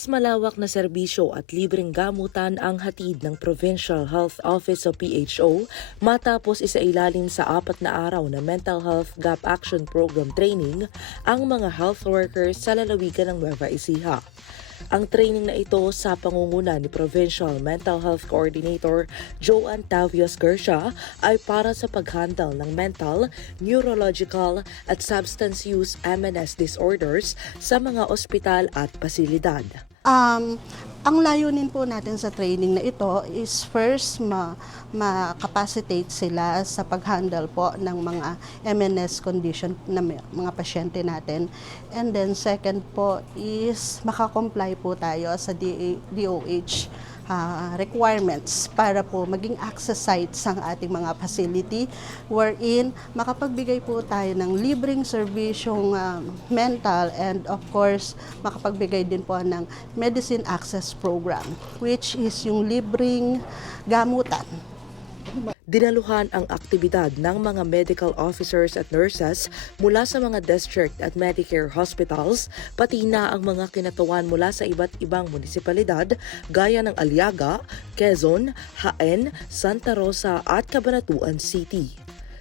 Mas malawak na serbisyo at libreng gamutan ang hatid ng Provincial Health Office o PHO matapos isailalim sa 4 na araw na Mental Health Gap Action Program training ang mga health workers sa lalawigan ng Nueva Ecija. Ang training na ito sa pangunguna ni Provincial Mental Health Coordinator Joanne Tavios Gersha ay para sa paghandle ng mental, neurological at substance use MNS disorders sa mga ospital at pasilidad. Ang layunin po natin sa training na ito is first ma-capacitate sila sa pag-handle po ng mga MNS condition na mga pasyente natin. And then second po is makakomply po tayo sa DOH requirements para po maging access sites ang ating mga facility wherein makapagbigay po tayo ng libreng serbisyong mental and of course makapagbigay din po ng medicine access program which is yung libreng gamutan. Dinaluhan ang aktibidad ng mga medical officers at nurses mula sa mga district at Medicare hospitals, pati na ang mga kinatawan mula sa iba't ibang munisipalidad gaya ng Aliaga, Quezon, Jaen, Santa Rosa at Cabanatuan City.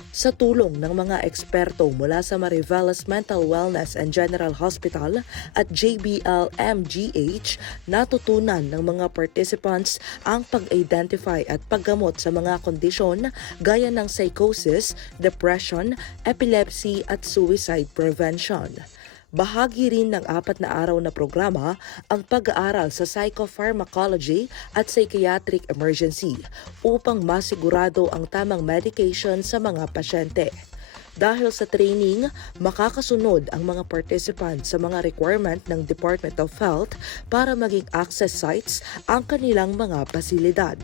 Sa tulong ng mga eksperto mula sa Mariveles Mental Wellness and General Hospital at JBL MGH, natutunan ng mga participants ang pag-identify at paggamot sa mga kondisyon gaya ng psychosis, depression, epilepsy at suicide prevention. Bahagi rin ng 4 na araw na programa ang pag-aaral sa psychopharmacology at psychiatric emergency upang masigurado ang tamang medication sa mga pasyente. Dahil sa training, makakasunod ang mga participants sa mga requirement ng Department of Health para maging access sites ang kanilang mga pasilidad.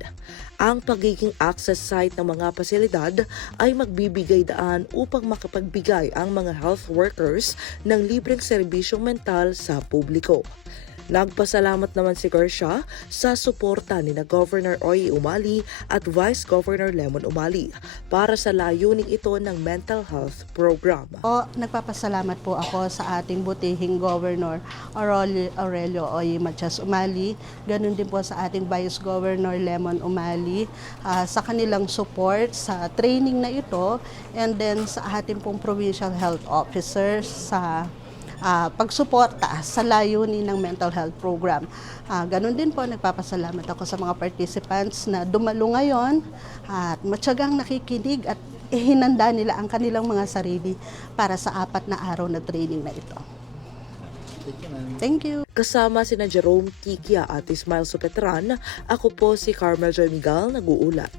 Ang pagiging access site ng mga pasilidad ay magbibigay daan upang makapagbigay ang mga health workers ng libreng serbisyong mental sa publiko. Nagpasalamat naman si Gersha sa suporta ni na Governor Oye Umali at Vice Governor Lemon Umali para sa layuning ito ng mental health program. Nagpapasalamat po ako sa ating butihing Governor Aurelio Oye Matias Umali, ganun din po sa ating Vice Governor Lemon Umali sa kanilang support sa training na ito and then sa ating pong Provincial Health Officers sa pagsuporta sa layunin ng mental health program. Ganun din po, nagpapasalamat ako sa mga participants na dumalo ngayon at matyagang nakikinig at ihinanda nila ang kanilang mga sarili para sa 4 na araw na training na ito. Thank you. Kasama sina Jerome Tikia at Ismael Sopetran, ako po si Carmel Joy Miguel, nag-uulat.